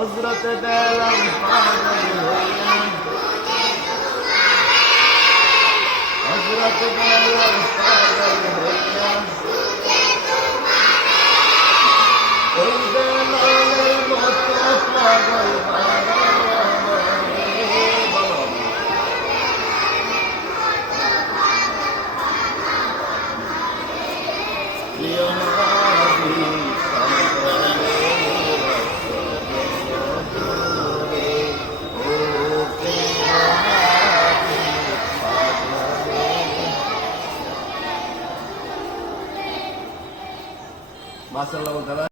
হজরত বেলাম হজরত বেলাম ওই বেলালের মতো বানাবো মাসাল্লাহ তারা